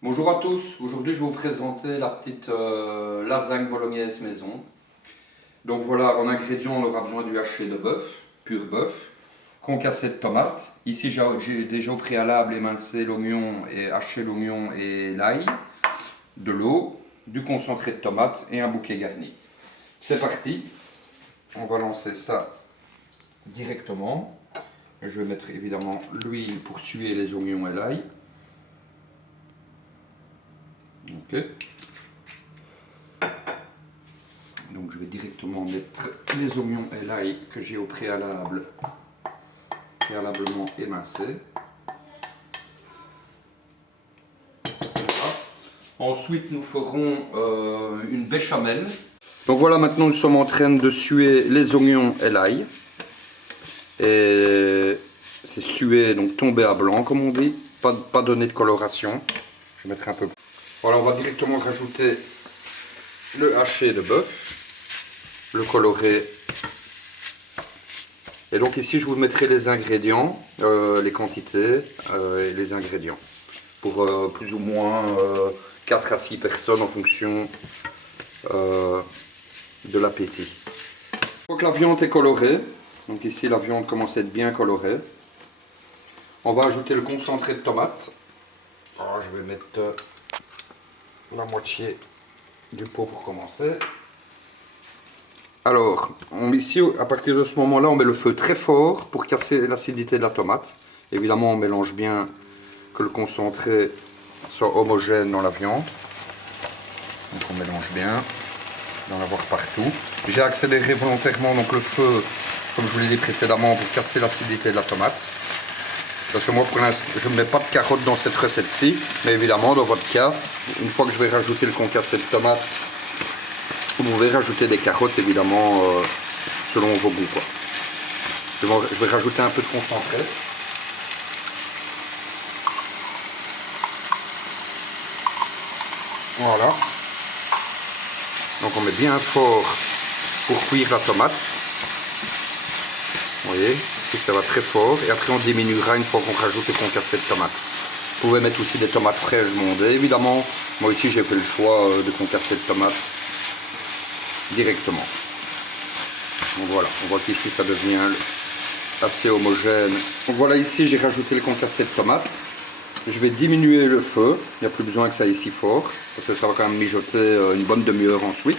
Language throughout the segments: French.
Bonjour à tous, aujourd'hui je vais vous présenter la petite lasagne bolognaise maison. Donc voilà, en ingrédients on aura besoin du haché de bœuf, pur bœuf, concassé de tomates. Ici j'ai déjà au préalable émincé l'oignon et haché l'oignon et l'ail, de l'eau, du concentré de tomate et un bouquet garni. C'est parti, on va lancer ça directement. Je vais mettre évidemment l'huile pour suer les oignons et l'ail. Ok. Donc je vais directement mettre les oignons et l'ail que j'ai au préalablement émincé. Voilà. Ensuite nous ferons une béchamel. Donc voilà, maintenant nous sommes en train de suer les oignons et l'ail. Et c'est suer, donc tomber à blanc comme on dit, pas donner de coloration. Je vais mettre un peu. Voilà, on va directement rajouter le haché de bœuf, le coloré. Et donc ici je vous mettrai les ingrédients, les quantités et les ingrédients pour plus ou moins 4 à 6 personnes en fonction de l'appétit. Une fois que la viande est colorée, donc ici la viande commence à être bien colorée, on va ajouter le concentré de tomate. Alors, je vais mettre la moitié du pot pour commencer. Alors, ici, à partir de ce moment-là, on met le feu très fort pour casser l'acidité de la tomate. Évidemment, on mélange bien que le concentré soit homogène dans la viande. Donc on mélange bien, d'en avoir partout. J'ai accéléré volontairement donc le feu, comme je vous l'ai dit précédemment, pour casser l'acidité de la tomate. Parce que moi, pour l'instant, je ne mets pas de carottes dans cette recette-ci. Mais évidemment, dans votre cas, une fois que je vais rajouter le concassé de tomate, vous pouvez rajouter des carottes évidemment selon vos goûts, quoi. Je vais rajouter un peu de concentré. Voilà. Donc on met bien fort pour cuire la tomate. Vous voyez, ça va très fort. Et après on diminuera une fois qu'on rajoute le concassé de tomate. Vous pouvez mettre aussi des tomates fraîches mondées. Évidemment, moi ici j'ai fait le choix de concassé de tomate directement. Donc voilà, on voit qu'ici ça devient assez homogène. Donc voilà, ici j'ai rajouté le concassé de tomate. Je vais diminuer le feu, il n'y a plus besoin que ça aille si fort, parce que ça va quand même mijoter une bonne demi-heure ensuite.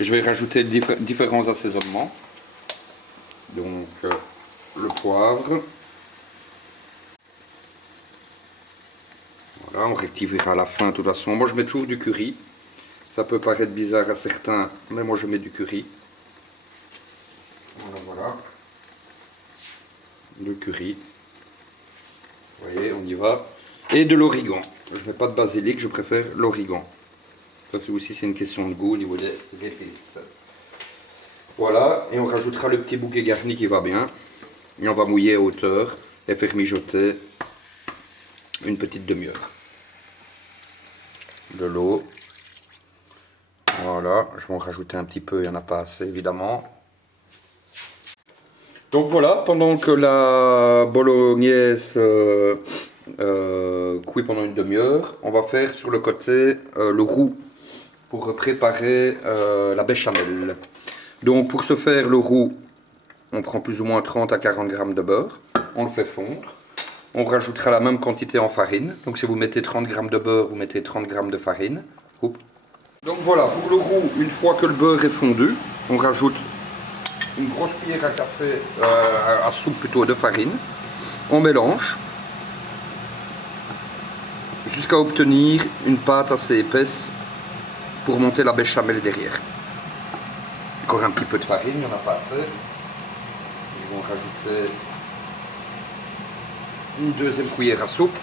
Et je vais rajouter différents assaisonnements. Donc le poivre. Voilà, on rectifiera à la fin de toute façon. Moi je mets toujours du curry. Ça peut paraître bizarre à certains, mais moi je mets du curry. Voilà, voilà. Le curry. Vous voyez, on y va. Et de l'origan. Je ne mets pas de basilic, je préfère l'origan. Ça aussi c'est une question de goût au niveau des épices. Voilà, et on rajoutera le petit bouquet garni qui va bien. Et on va mouiller à hauteur et faire mijoter une petite demi-heure. De l'eau. Voilà, je vais en rajouter un petit peu, il n'y en a pas assez évidemment. Donc voilà, pendant que la bolognaise cuit pendant une demi-heure, on va faire sur le côté le roux pour préparer la béchamel. Donc pour ce faire le roux, on prend plus ou moins 30 à 40 g de beurre, on le fait fondre. On rajoutera la même quantité en farine. Donc si vous mettez 30 g de beurre, vous mettez 30 g de farine. Oups. Donc voilà, pour le roux, une fois que le beurre est fondu, on rajoute une grosse cuillère à café, à soupe plutôt, de farine. On mélange jusqu'à obtenir une pâte assez épaisse pour monter la béchamel derrière. Encore un petit peu de farine, il n'y en a pas assez. Ils vont rajouter une deuxième cuillère à soupe.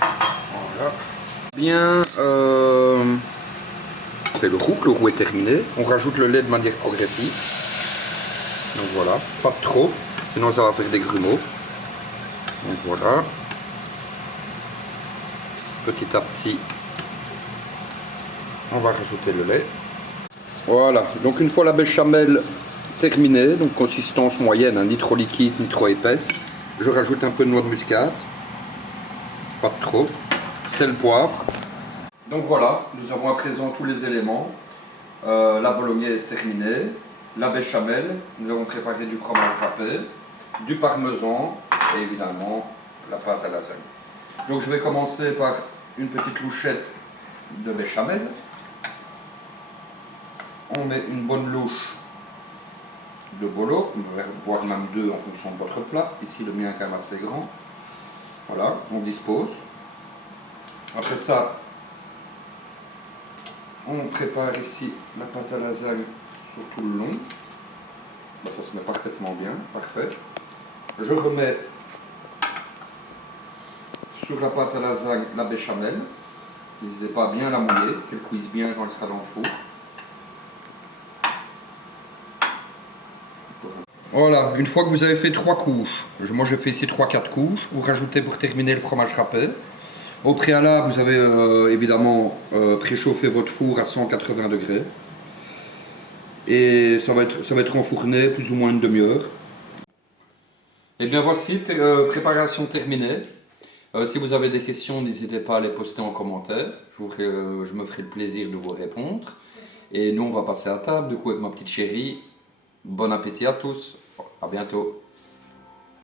Voilà. Bien, c'est le roux est terminé. On rajoute le lait de manière progressive. Donc voilà, pas trop, sinon ça va faire des grumeaux. Donc voilà. Petit à petit, on va rajouter le lait. Voilà, donc une fois la béchamel terminée, donc consistance moyenne, hein, ni trop liquide ni trop épaisse, je rajoute un peu de noix de muscade, pas trop. sel, poivre. Donc voilà, nous avons à présent tous les éléments. La bolognaise terminée, la béchamel, nous avons préparé du fromage râpé, du parmesan et évidemment la pâte à lasagne. Donc je vais commencer par une petite louchette de béchamel. On met une bonne louche de bolo, voire même deux en fonction de votre plat. Ici le mien est quand même assez grand. Voilà, on dispose. Après ça, on prépare ici la pâte à lasagne sur tout le long. Là, ça se met parfaitement bien, parfait. Je remets sur la pâte à lasagne la béchamel. N'hésitez pas à bien la mouiller, qu'elle cuise bien quand elle sera dans le four. Voilà, une fois que vous avez fait 3 couches, moi j'ai fait ici 3-4 couches, vous rajoutez pour terminer le fromage râpé. Au préalable, vous avez évidemment préchauffé votre four à 180 degrés. Et ça va être enfourné plus ou moins une demi-heure. Et bien voici, préparation terminée. Si vous avez des questions, n'hésitez pas à les poster en commentaire. Je me ferai le plaisir de vous répondre. Et nous, on va passer à table, du coup, avec ma petite chérie. Bon appétit à tous. À bientôt.